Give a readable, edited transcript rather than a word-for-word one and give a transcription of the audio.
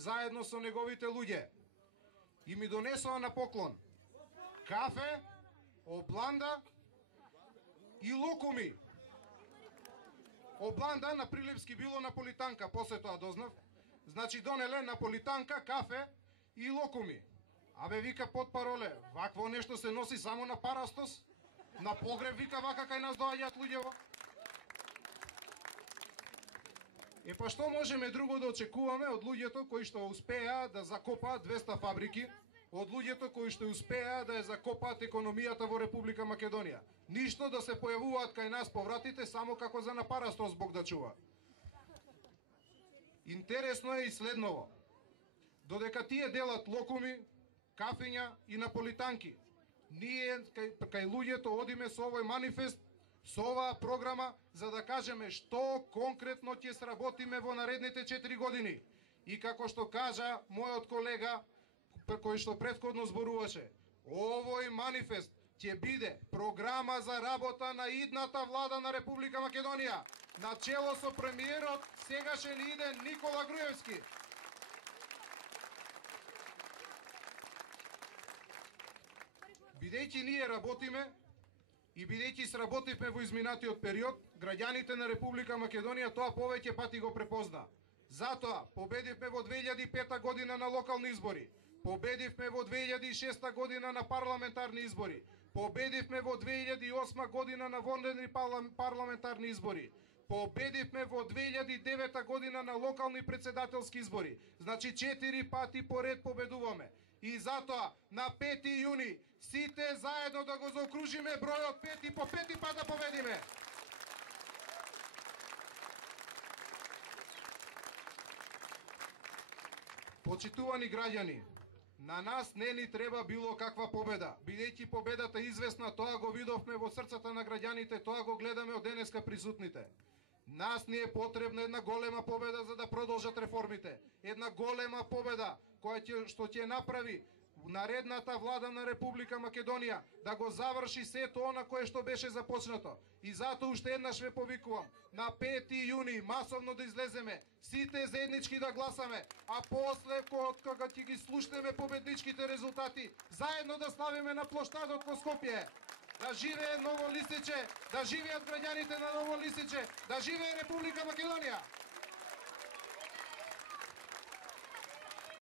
заедно со неговите луѓе и ми донесоа на поклон кафе, обланда и локуми. Обланда на Прилепски било наполитанка, после тоа дознав. Значи донеле наполитанка, кафе и локуми. Абе, вика потпароле, вакво нешто се носи само на Парастос? На погреб, вика, вака кај нас доаѓаат луѓево? Па што можеме друго да очекуваме од луѓето кои што успеа да закопаат 200 фабрики, од луѓето кои што успеа да ја закопаат економијата во Република Македонија? Ништо, да се појавуваат кај нас повратите само како за на Парастос Бог да чува. Интересно е и следново. Додека тие делат локуми, кафења и наполитанки, ние кај луѓето одиме со овој манифест, со оваа програма, за да кажеме што конкретно ќе сработиме во наредните 4 години. И како што кажа мојот колега, кој што претходно зборуваше, овој манифест ќе биде програма за работа на идната влада на Република Македонија, на чело со премиерот сегашен иден Никола Груевски. Бидејќи ние работиме и бидејќи сработивме во изминатиот период, граѓаните на Република Македонија тоа повеќе пати го препозна. Затоа победивме во 2005 година на локални избори, победивме во 2006 година на парламентарни избори, победивме во 2008 година на вонредни парламентарни избори, победивме во 2009 година на локални председателски избори. Значи 4 пати поред победуваме. И затоа на 5 јуни сите заедно да го заокружиме бројот 5 и по 5 пат да победиме. Почитувани граѓани, на нас не ни треба било каква победа, бидејќи победата известна, тоа го видовме во срцата на граѓаните, тоа го гледаме од денеска присутните. Нас ни е потребна една голема победа за да продолжат реформите. Една голема победа што ќе направи наредната влада на Република Македонија да го заврши сето она кое што беше започнато. И затоа уште еднаш ве повикувам на 5 јуни масовно да излеземе, сите заеднички да гласаме, а после кога ќе ги слушнеме победничките резултати, заедно да славиме на плоштадот во Скопје. Да живее Ново Лисиче, да живеат граѓаните на Ново Лисиче, да живее Република Македонија!